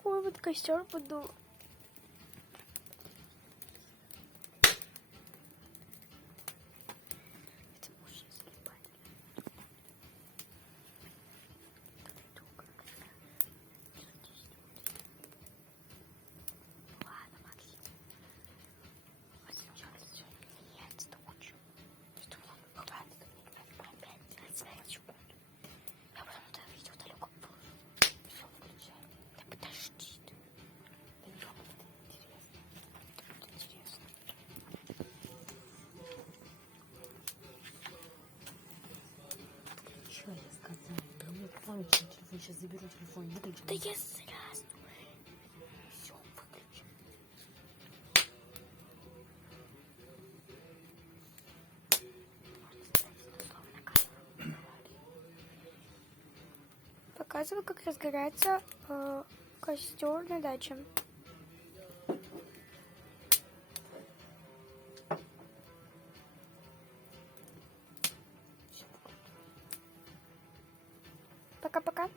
такой вот костер буду. Это можно заебать. Ладно, Максим. Вот сейчас нет, стучу. Что? Хватит мне 5 секунд. Я потом это видео далеко положу. Все, включай. Да подожди ты. Да не работает, это интересно. Это интересно. Что я сказала? Нет, выключи телефон, сейчас заберу телефон. Выключи. Да я сразу. Все, выключи. Показываю, как разгорается костер на даче. Пока-пока.